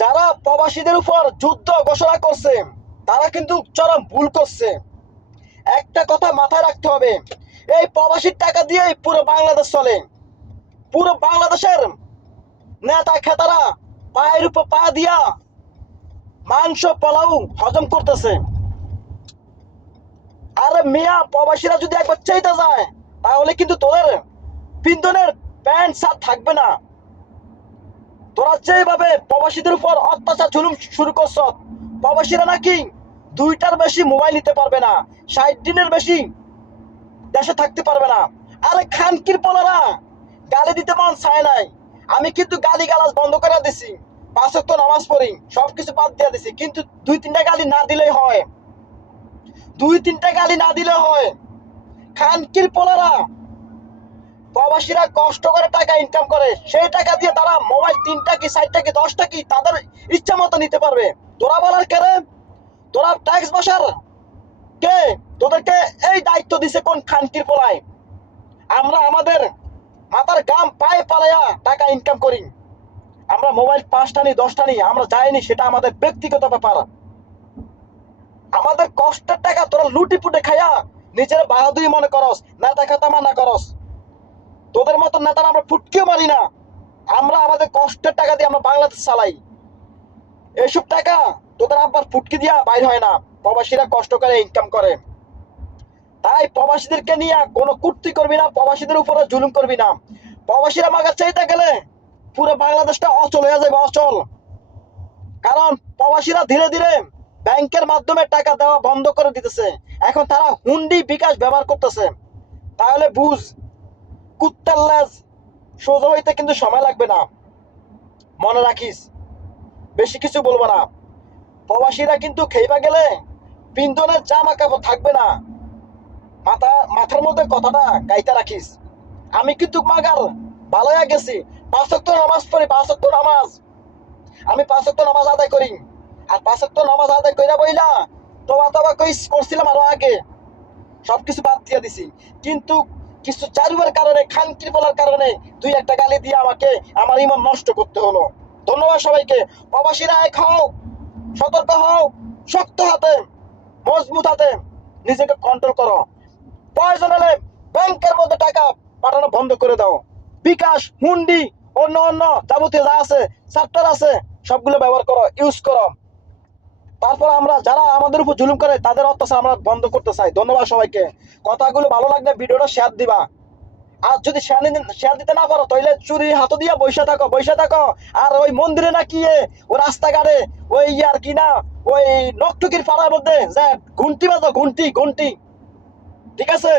যারা প্রবাসীদের উপর যুদ্ধ ঘোষণা করছে তারা কিন্তু চরম ভুল করছে। একটা কথা মাথায় রাখতে হবে, এই প্রবাসীর টাকা দিয়েই পুরো বাংলাদেশ চলে। পুরো বাংলাদেশের নেতা খেতারা পায়ের উপর পা দিয়া মাংস পোলাও হজম করতেছে। আরে মিয়া, প্রবাসীরা যদি একবার চাইতে যায় তাহলে কিন্তু তোদের পিন্দনের প্যান্ট শার্ট থাকবে না। তোরা যেভাবে প্রবাসীদের উপর অত্যাচার জুলুম শুরু করছ, প্রবাসীরা নাকি 2টার বেশি মোবাইল নিতে পারবে না, 60 দিনের বেশি দেশে থাকতে পারবে না। আরে খানকির পোলারা গালি দিতে মন চায় নাই, আমি কিন্তু গালি গালাজ বন্ধ করে দিছি, 5 ওয়াক্ত নামাজ পড়ি, সবকিছু বাদ দিয়ে দিছি, কিন্তু 2-3টা গালি না দিলেই হয়, 2-3টা গালি না দিলে হয়। খানকির পোলারা প্রবাসীরা কষ্ট করে টাকা ইনকাম করে, সেই টাকা দিয়ে তারা মোবাইল 3টা কি 4টা কি 10টা কি তাদের ইচ্ছা মতো নিতে পারবে। তোরা বলার কেন? তোরা ট্যাক্স বসার কে? তোদেরকে এই দায়িত্ব দিছে কোন খানকির পোলায়? আমরা আমাদের মাথার গাম পায়ে পালাইয়া টাকা ইনকাম করি, আমরা মোবাইল 5টা নি 10টা নি আমরা যাইনি, সেটা আমাদের ব্যক্তিগত ব্যাপার। আমাদের কষ্টের টাকা তোরা লুটি পুটে খাইয়া নিজের বাহাদুরি মনে করস, নেতা খেতা মানা করস। তোদের মতো নেতারা আমরা ফুটকেও মারি না, আমরা আমাদের কষ্টের টাকা দিয়ে আমরা বাংলাদেশ চালাই। এইসব টাকা তোদের আবার ফুটকি দিয়া বাইর হয় না, প্রবাসীরা কষ্ট করে ইনকাম করে। তাই প্রবাসীদেরকে নিয়ে কোনো কুর্তি করবি না, প্রবাসীদের উপরে জুলুম করবি না। প্রবাসীরা মাগার চাইতে গেলে পুরো বাংলাদেশটা অচল হয়ে যাবে, অচল। কারণ প্রবাসীরা ধীরে ধীরে ব্যাংকের মাধ্যমে টাকা দেওয়া বন্ধ করে দিতেছে, এখন তারা হুন্ডি বিকাশ ব্যবহার করতেছে। তাহলে বুঝ, কুত্তার লেজ সোজা হইতে কিন্তু সময় লাগবে না, মনে রাখিস। বেশি কিছু বলবো না। প্রবাসীরা কিন্তু খেইবা গেলে পিন্দনের জামা কাপড় থাকবে না, মাথার মধ্যে কথাটা গাইতে রাখিস। আমি কিন্তু মাগার ভালো হয়ে গেছি, 5 ওয়াক্ত নামাজ পড়ি, 5 ওয়াক্ত নামাজ, আমি 5 ওয়াক্ত নামাজ আদায় করি। আর 5 ওয়াক্ত নামাজ আদায় কইরা বইলা তোবা করছিলাম আরো আগে, সবকিছু বাদ দিয়ে দিছি। কিন্তু কিছু চারুবার কারণে, খানকির বলার কারণে 2-1টা গালি দিয়ে আমাকে আমার ইমান নষ্ট করতে হলো। ধন্যবাদ সবাইকে। প্রবাসীরা এক হও, সতর্ক হও, শক্ত হাতে মজবুত হাতে নিজেকে কন্ট্রোল করো। প্রয়োজন হলে ব্যাংকের মধ্যে টাকা পাঠানো বন্ধ করে দাও, বিকাশ, হুন্ডি, অন্য অন্য যাবতীয় যা আছে, চার্টার আছে, সবগুলো ব্যবহার করো, ইউজ করো। তারপর আমরা যারা আমাদের উপর জুলুম করে তাদের অত্যাচার আমরা বন্ধ করতে চাই। ধন্যবাদ সবাইকে। কথাগুলো ভালো লাগলে ভিডিওটা শেয়ার দিবা। আর যদি শেয়ার দিতে না পারো তাহলে চুরি হাতে দিয়া বসে থাকো। আর ওই মন্দিরে না কি ওই রাস্তাঘাটে ওই আর কি না ওই নকটুকির পাড়ার মধ্যে যে ঘন্টি বাজো, ঘন্টি, ঠিক আছে?